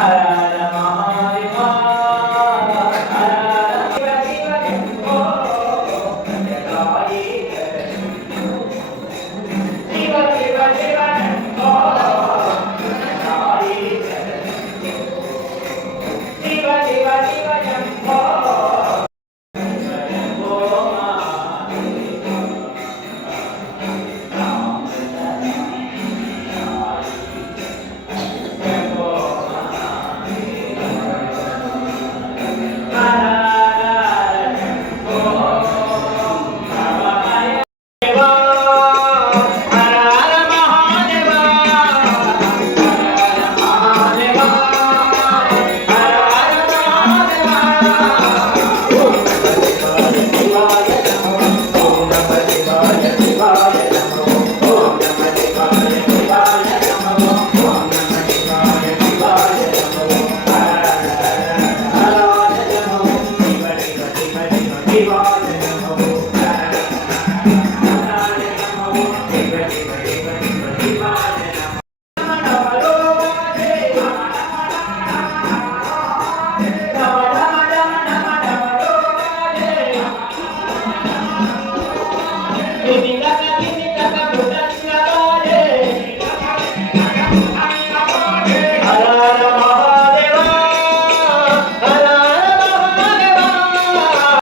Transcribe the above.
హర హర Amen.